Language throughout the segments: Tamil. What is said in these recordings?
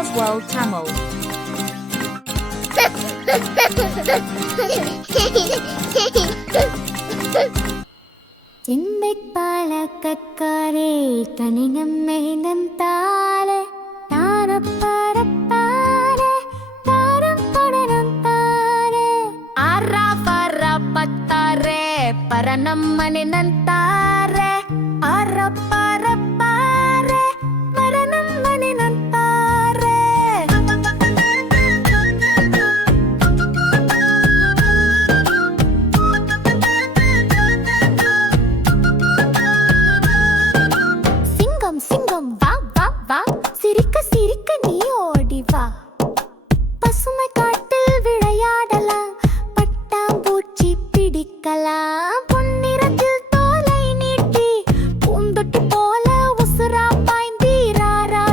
Oswald Tamil. ചിന്തപ്പാല കക്കാരേ കണിനം മേനം താലെ താരപ്പാരപ്പാരെ താരം പടനം താരെ ആറാഫറ പത്താരെ പരണം മണിനന്താരെ ആറപ്പാരപ്പാരെ പരണം മണിനന്താരെ சிங்கம் வா வா வா சிரிக்க சிரிக்க நீ ஓடி வா பசுமை காட்டில் விளையாடலாம் பட்டாம்பூச்சி பிடிக்கலாம் பொன்னிறத்தில் தோலை நீட்டி பூந்தொட்டி போல உசுரா பாய்ந்தீராரா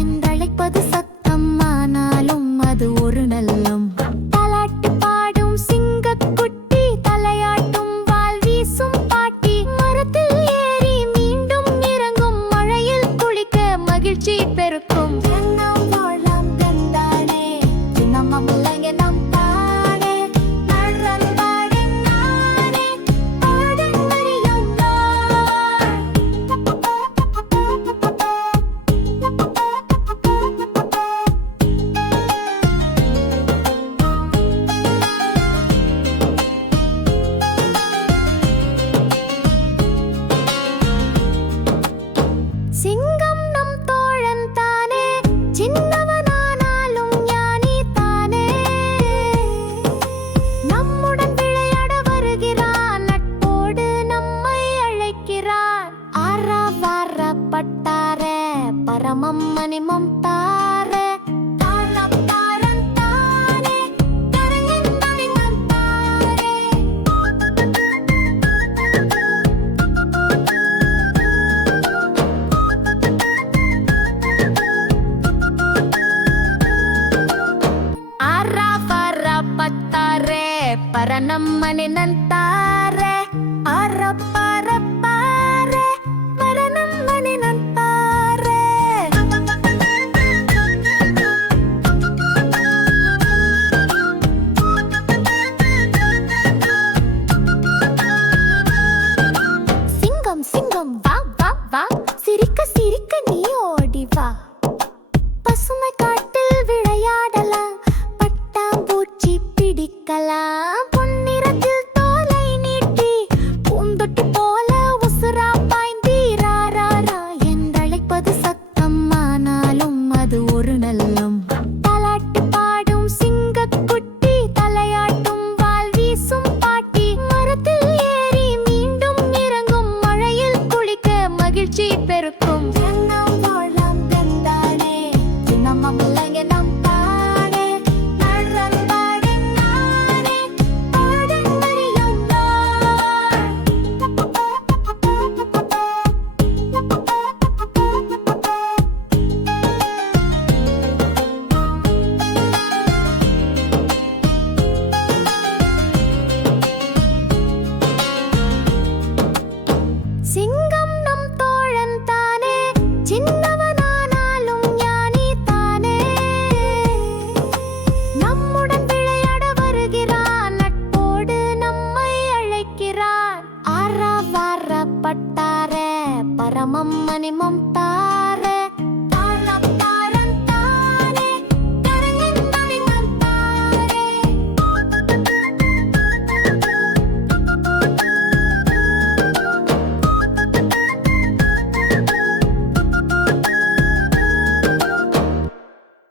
என்றழைப்பது சத்தம் ஆனாலும் அது ஒரு நல்லம் தாலாட்டு பாடும் சிங்கக்குட்டி தலையாட்டும் வால் வீசும் பாட்டி மரத்தில் ஏறி மீண்டும் இறங்கும் மழையில் குளிக்க மகிழ்ச்சி பெருக்கும் எண்ணம் வாழாம் தந்தானே நம்ம முள்ளங்க நம் தானே நடன் பாடன் நானே பாடன் மறியும் சிங்கம் நம் தோழன் தானே சின்னவனானாலும் ஞானி தானே நம்முடன் விளையாட வருகிறான் நட்போடு நம்மை அழைக்கிறான் ஆரா வார பட்டாரே பரமம் மணிமம் தாரே தாரப்பாரன் தானே கரங்கின் மணிமம் தாரே ஆறாஃபர பத்தாரே பரணம் மணினந்தாரே